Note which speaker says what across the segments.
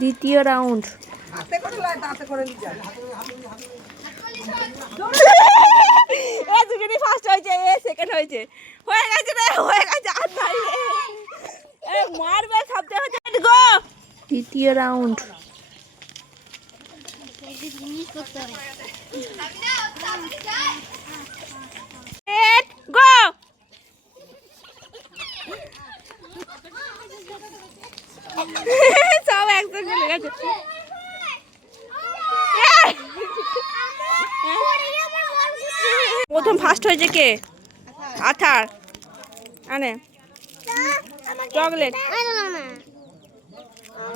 Speaker 1: দ্বিতীয় round. First হয়েছে, এ second হয়েছে। হয়ে গেছে হয়ে গেছে এ শব্দ হচ্ছে গো! তৃতীয় রাউন্ড। গো! সব গেছে। প্রথম ফার্স্ট হয়েছে কে? আথার। আনে। চকলেট।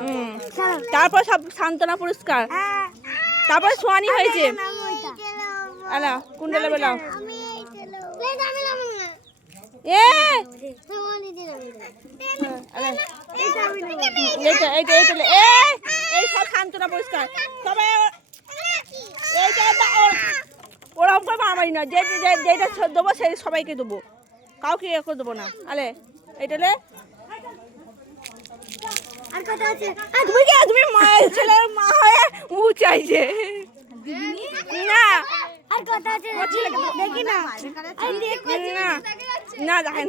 Speaker 1: হুম। তারপর সব সান্ত্বনা পুরস্কার। তারপর সোয়ানি হয়েছে। আলা কুন্ডলে বেলাও এ! এইটা এইটা এইটা এই এই সব সান্ত্বনা পুরস্কার সবাই ও- এইটা ওরকম করে মারামারি নয় যে যেটা দেবো সেই সবাইকে দেবো কাউকে ইয়ে করে দেবো না আলে এইটা লে
Speaker 2: আর কত আছে
Speaker 1: তুমি কে তুমি মা ছেলের মা হয়ে উ চাইছে না
Speaker 2: আর কত আছে দেখি না
Speaker 1: না না দেখেন